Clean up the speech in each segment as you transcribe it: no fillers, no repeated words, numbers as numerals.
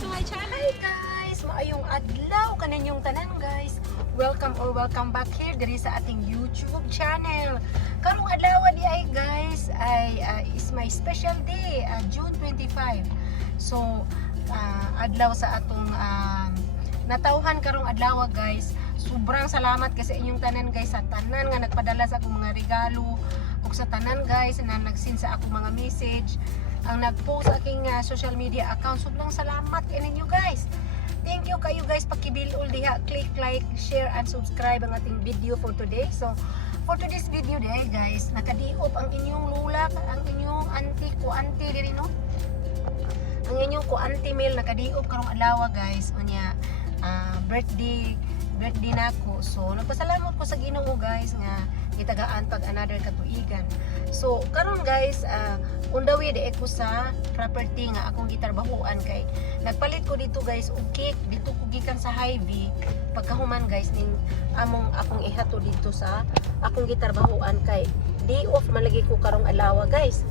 to my channel. Hi guys, maayong adlaw kaninyong tanan guys. Welcome back here diri sa ating YouTube channel. Karong adlaw di ay guys ay is my special day, June 25. So adlaw sa atong natawhan karong adlaw guys. Sobrang salamat kasi inyong tanan guys sa tanan nga nagpadala sa akong mga regalo ug sa tanan guys na nag-send sa akong mga message, ang nag-post sa aking social media account. Sobrang salamat kaninyo guys. Thank you kayo guys, pakibilol diha, click like, share and subscribe ang ating video for today. So for today's video day guys, nakadiop ang inyong lula, ang inyong auntie ko auntie diri no. Ang inyong ko auntie Mel nakadiop karong adlaw guys. Unya birthday nako. So nagpasalamat ko sa Ginoo guys nga gitagaan pag another katuigan. So karon guys, on the way ko sa property nga akong gitrabahuan kay nagpalit ko dito guys og cake dito ko gikan sa Hy-Vee. Pagkahuman guys ning akong ihato dito sa akong gitrabahuan kay day off malagi ko karong adlaw guys.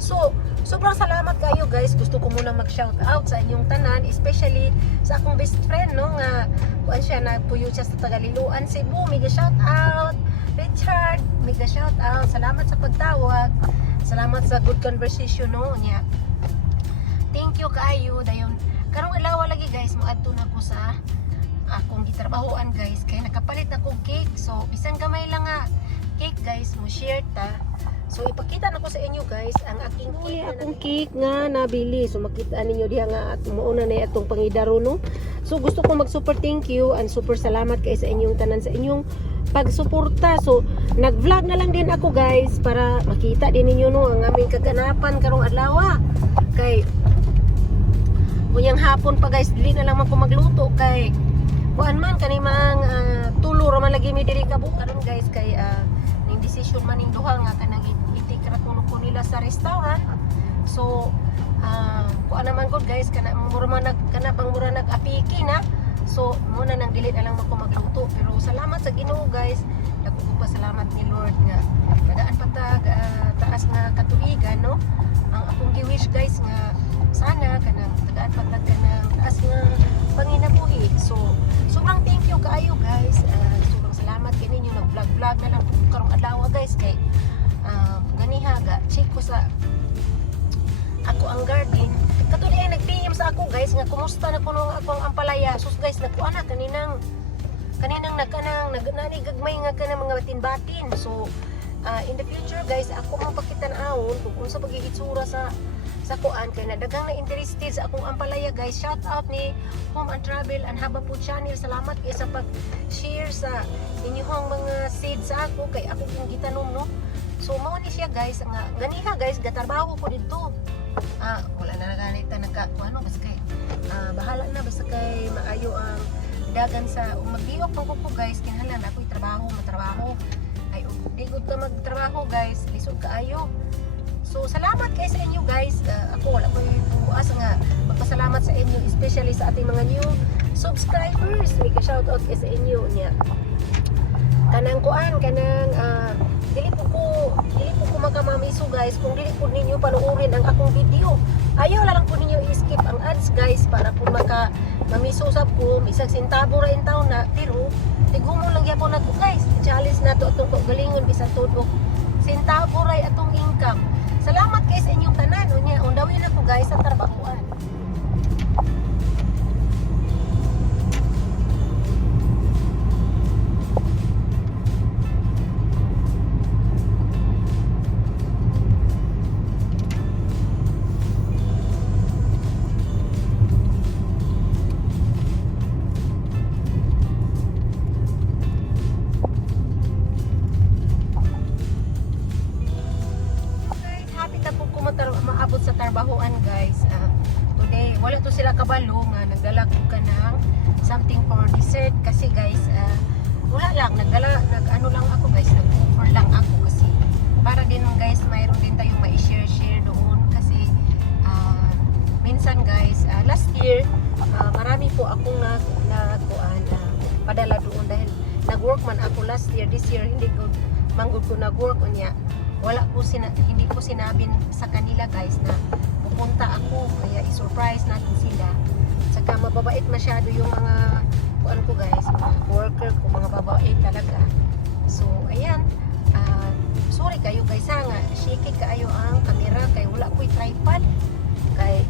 So sobrang salamat kayo guys. Gusto ko muna mag-shout out sa inyong tanan, especially sa akong best friend no nga kuan siya nagpuyo siya sa Tagaliluan, Cebu. Mega shout out Richard, mega shout out. Salamat sa pagtawag. Salamat sa good conversation no niya. Thank you kaayo dayon. Karong adlaw lagi guys moadto na ko sa akong gitrabahuan guys kay nakapalit na kog cake. So bisan gamay lang nga cake guys mo share ta. So ipakita na ko sa inyo guys ang aking cake. Akong cake nga nabili. So makita ninyo diha nga at mauna na atong pangidaro no. So gusto ko mag-super thank you and super salamat kay sa inyong tanan sa inyong pagsuporta. So nag-vlog na lang din ako guys para makita din ninyo no ang aming kaganapan karong adlaw. Kay unyang hapon pa guys dili na lang ako magluto kay kuan man kanimang tulo ra man lagi mi diri kabu karon guys kay ning decision man ning duha nga kanang itikra kuno ko nila sa restaurant. So kuan naman gud guys kana mura man kana bang mura nag-apiki na. So muna nang dili na lang ako magluto pero salamat sa Ginoo guys. Dako ko pa salamat ni Lord nga kadaan patag taas nga katuigan no. Ang akong gi-wish guys nga sana kanang tagaan patag kanang taas nga panginabuhi. So sobrang thank you kaayo guys. Sobrang salamat kay ninyo nag-vlog na lang karong adlaw guys kay ganiha ga check ko sa ako ang garden. Katuli ay nag-PM sa ako guys nga kumusta na kuno akong ampalaya. Sus guys nakuha na kaninang gagmay nga kanang mga batin-batin. So in the future guys ako ang pakitan-awon kung unsa pagigitsura sa kuan kay nadagang na interested sa akong ampalaya guys. Shout out ni Home and Travel and Haba Food Channel. Salamat kay sa pag-share sa inyong mga seeds sa ako kay ako kung gitanom no. So mao ni siya guys nga ganiha guys gatrabaho ko dito. Wala na naganita nagkakuano basta kay bahala na basta kay maayo ang dagan sa magdiok pang ko guys kinahanglan ako'y matrabaho ay di gud ka magtrabaho guys lisod kaayo. So salamat kay sa inyo guys. Ako wala ko buas nga magpasalamat sa inyo especially sa ating mga new subscribers. Mega shout out kay sa inyo niya. Kanang kuan kanang dili po ko makamamiso guys kung dili po ninyo panuorin ang akong video. Ayaw lang po ninyo i-skip ang ads guys para po mamiso sab ko isang sentabo ra in taon na pero tigumo lang gyapon nato guys. Challenge nato atong galingon bisan todo sentabo ra atong income. Salamat kay sa inyong tanan unya undawin ako guys sa trabahoan. Maabot sa trabahoan guys. Today wala to sila kabalo nga nagdala ko ka ng something for dessert kasi guys wala lang nag-ano lang ako guys, nag-offer lang ako kasi para din guys mayroon din tayong mai-share doon kasi minsan guys last year marami po akong padala doon dahil nag-work man ako last year. This year hindi ko manggod ko nag-work unya wala ko hindi ko sinabi sa kanila guys na pupunta ako kaya i-surprise natin sila. Sa mababait masyado yung mga kuan ko guys, mga worker ko, mga babae talaga. So ayan, sorry kayo guys ha nga, shaky kaayo ang camera kay wala ko'y tripod. Kay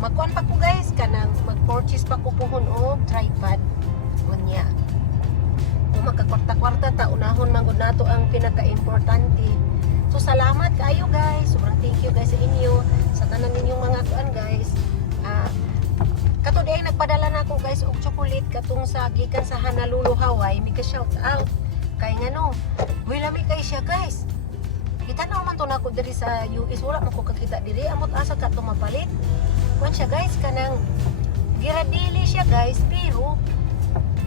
magkuan pa ko guys kanang mag-purchase pa ko puhon og tripod. Unya. Kung magkakwarta-kwarta ta unahon man gud nato ang pinaka-importante. So salamat kaayo guys. Sobrang thank you guys sa inyo sa tanan ninyong mga kuan guys. Kato di ay nagpadala na ako guys og chocolate katong sa gikan sa Honolulu, Hawaii. Mika shout out kay ngano. Uy lami kay siya guys. Kita na man to nako diri sa US, wala man ko kakita diri amot asa ka to mapalit. Kuan siya guys kanang giradili siya guys pero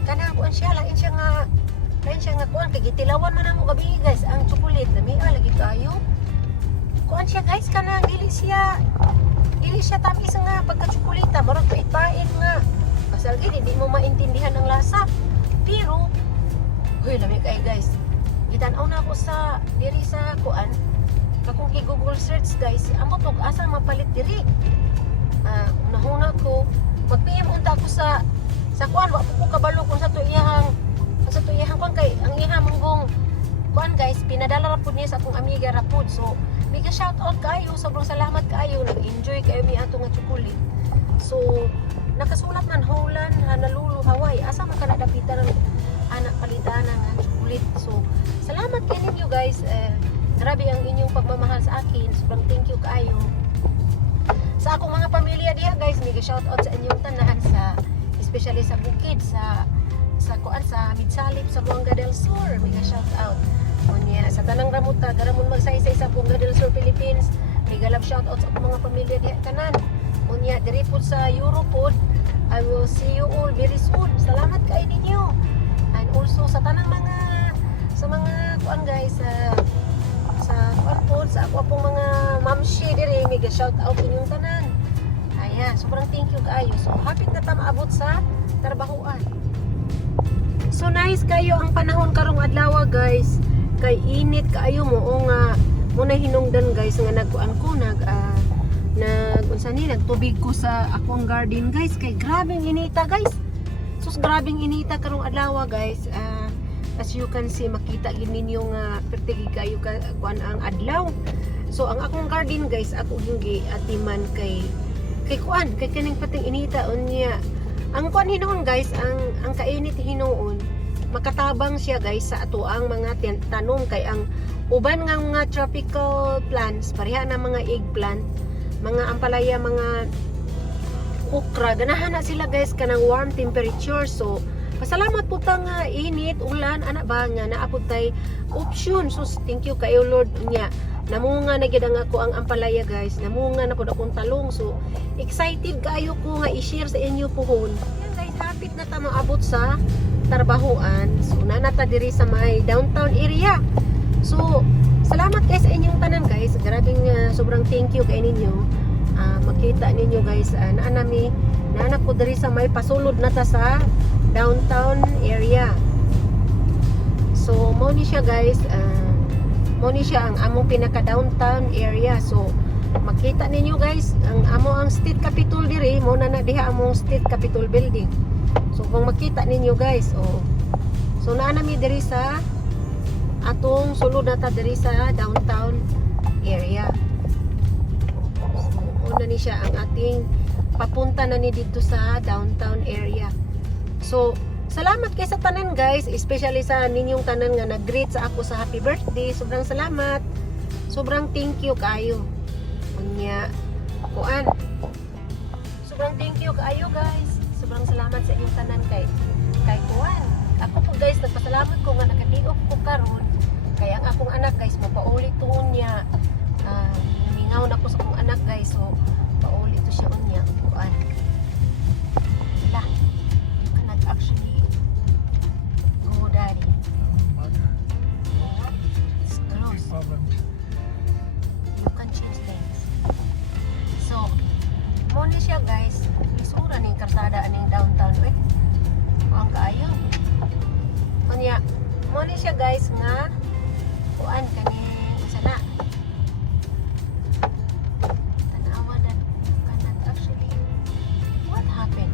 kanang kuan siya lain siya nga kuan kay gitilawan man amo gabi guys ang chocolate lami lagi kayo. Kuan siya guys kanang dili siya tamis nga pagka-tsokolata, marag pait-pait nga. Pasal gini, di mo maintindihan ang lasa. Pero, huy, lamig kayo guys. Gitanaw na ako sa, diri sa kuan. Kakong i-google search guys, amo tog asa mapalit diri. Unahuna ko, mag-PM unta ako sa kuan, wako ko kabalo kung sa tuyahang kuan kay, ang ihang manggong kuan guys, pinadala ra pud niya sa akong amiga ra pud. So, mega shout out kayo, sobrang salamat kayo, nag-enjoy kayo mi ato nga chocolate. So, nakasulat man Holland, Honolulu, Hawaii, asa man kana dapitan ng anak palitan ng chocolate. So, salamat kay ninyo guys. Grabe ang inyong pagmamahal sa akin. Sobrang thank you kayo. Sa akong mga pamilya diha guys, mega shout out sa inyong tanan sa especially sa bukid sa kuan sa Midsalip sa Buanga del Sur. Mega shout out. Unya sa tanang ramuta, garamon magsaysay sa Buanga del Sur, Philippines. Mega love shout out sa mga pamilya diha tanan. Unya diri pud sa Europe pod. I will see you all very soon. Salamat kay ninyo. And also sa tanang mga kuan guys sa kuan pod sa ako pong mga mamshi diri, mega shout out inyong tanan. Ayan, sobrang thank you kaayo. So hapit na ta maabot sa trabahoan. So nice kayo ang panahon karong adlaw guys. Kay init kaayo mo o nga muna hinungdan guys nga nagkuan ko nagtubig ko sa akong garden guys kay grabeng inita guys. Sus grabeng inita karong adlaw guys. As you can see makita gid ninyo nga pertigi kayo kuan ang adlaw. So ang akong garden guys ako yung giatiman kay kuan kay kaning pating inita unya. Ang kuan hinuon guys, ang kainit hinuon, makatabang siya guys sa ato ang mga tanom kay ang uban nga mga tropical plants, pareha na mga eggplant, mga ampalaya, mga okra, ganahan na sila guys kanang warm temperature. So pasalamat po ta nga init, ulan, ana ba nga naapod tay option. So thank you kayo Lord niya. Namunga na gid ang ako ang ampalaya guys. Namunga na pud akong talong. So excited kayo ko nga i-share sa inyo pohon. Yan guys, hapit na ta maabot sa trabahoan. So nanata diri sa may downtown area. So salamat guys sa inyong tanan guys. Grabing sobrang thank you kay ninyo. Makita ninyo guys, naana ko diri sa may pasulod na ta sa downtown area. So mo ni siya guys, mo ni siya ang among pinaka downtown area. So makita ninyo guys ang state capitol diri mo na diha among state capitol building. So kung makita ninyo guys, so naa nami diri sa atong sulod na ta diri sa downtown area. So una ni siya ang ating papunta na ni dito sa downtown area. So salamat kay sa tanan guys, especially sa ninyong tanan nga nag-greet sa ako sa happy birthday. Sobrang salamat. Sobrang thank you kayo. Unya, kuan. Sobrang thank you kayo guys. Sobrang salamat sa inyong tanan kay kuan. Ako po guys, nagpasalamat ko nga nakadiop ko karon. Kaya ang akong anak guys, mapaulit to niya. Mingaw na ko sa akong anak guys. So paulit to siya unya. Kuan. Sila. You cannot actually daddy. It's close. You can change things. So, muna siya guys. Isura ning karsada aning downtown. Ang kaayo. Kunya, muna siya guys nga kuan kaning isa na. Tanawa na cannot actually. What happened?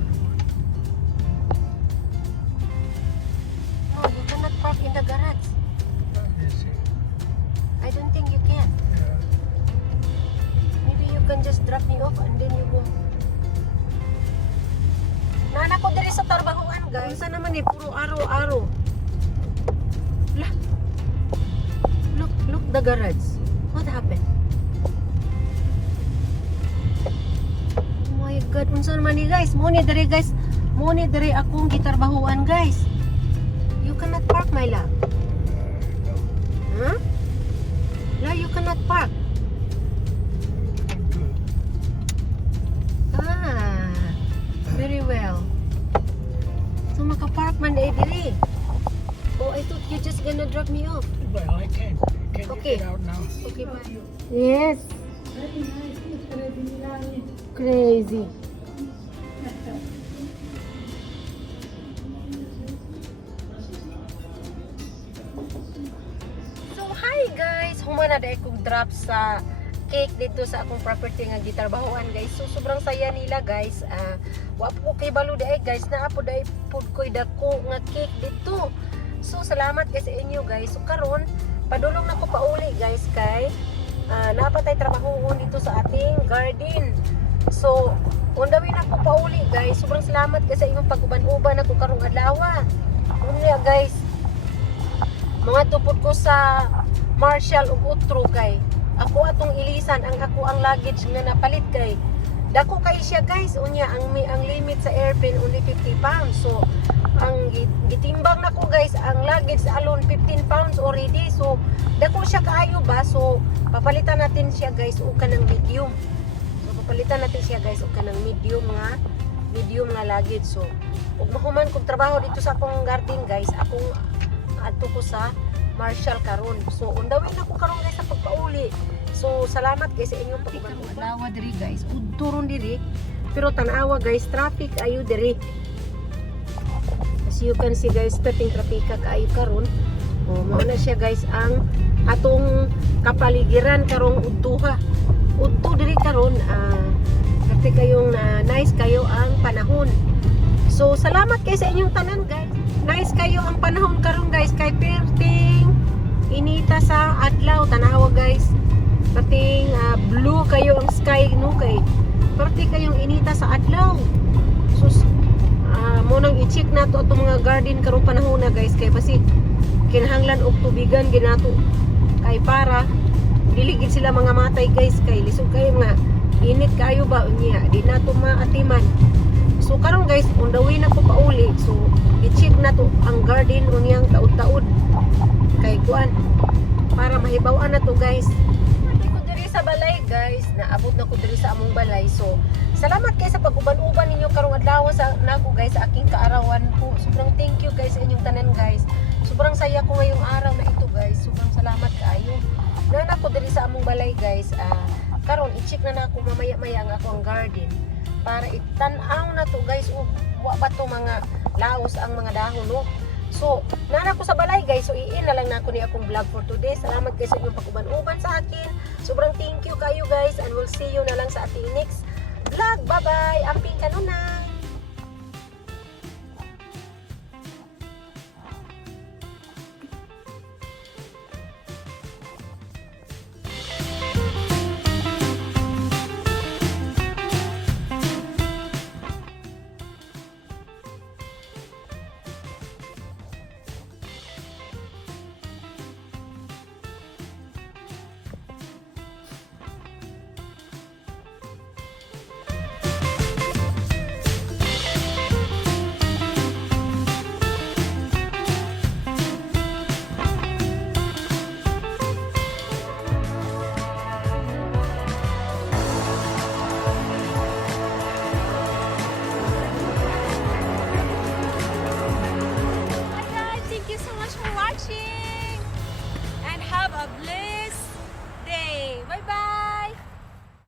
ko diri sa trabahoan guys. Unsa naman eh puro araw-araw. Lah. Look the garage. What happened? Oh my god, unsa naman ni guys? Mo ni diri guys. Mo ni diri akong gitarbahuan guys. You cannot park my love. Huh? La, you cannot park. Very well. So makapark man na diri. Oh, I thought you just gonna drop me off. Well, I can. Can Okay. you get out now? Okay, bye. Yes. Crazy. So, hi guys. Humana na akong drop sa cake dito sa akong property nga gitarbahoan guys. So sobrang saya nila guys. Wa po kay balo dai guys, naa po dai pud koy dako nga cake dito. So salamat guys sa inyo guys. So karon padulong na ko pauli guys kay napatay trabahoon dito sa ating garden. So undawin na ko pauli guys. Sobrang salamat guys sa inyong pag-uban-uban ako karong adlaw. Unya guys. Mga tupod ko sa Marshall ug Utro kay ako atong ilisan ang luggage nga napalit kay dako kay siya guys. Unya ang limit sa airplane only 50 pounds. So ang gitimbang nako guys ang luggage alone 15 pounds already. So dako siya kaayo ba. So papalitan natin siya guys og kanang medium. So papalitan natin siya guys og kanang medium nga luggage. So ug mahuman kog trabaho dito sa akong garden guys, akong adto ko sa Marshall karon. So undawin ako karon guys sa pagpauli. So salamat guys sa inyong pag-uban. Lawa diri guys. Udturon diri. Pero tanawa guys, traffic ayo diri. As you can see guys, tating trapika kaayo karon. Oh, mao na siya guys ang atong kapaligiran karong udtuha. Udto diri karon kasi kayong nice kayo ang panahon. So salamat guys sa inyong tanan guys. Nice kayo ang panahon karon guys kay perting inita sa adlaw tanawa guys. Perting blue kayo ang sky no kay perti kayong inita sa adlaw. Sus mo nang i-check nato atong mga garden karong panahon na guys kay basi kinahanglan og tubigan ginato kay para dili gid sila mga matay guys kay lisod kayo nga init kayo ba unya di nato maatiman. So karon guys undawin ako pauli. So i-check na to ang garden unyang taud-taud kay kuan para mahibaw-an na to guys. Hindi ko diri sa balay guys, naabot na ko diri sa among balay. So salamat guys sa pag-uban-uban ninyo karong adlaw sa nako guys sa aking kaarawan ko. Sobrang thank you guys sa inyong tanan guys. Sobrang saya ko ngayong araw na ito guys. Sobrang salamat kaayo. Na ko diri sa among balay guys. Karon i-check na nako mamaya-maya ang akong garden para itan-aw na to guys ug wa ba to mga laos ang mga dahon no. So nana ko sa balay guys. So iin na lang nako ni akong vlog for today. Salamat guys sa inyong pag-uban-uban sa akin. Sobrang thank you kayo guys and we'll see you na lang sa ating next vlog. Bye bye. Amping kanunay.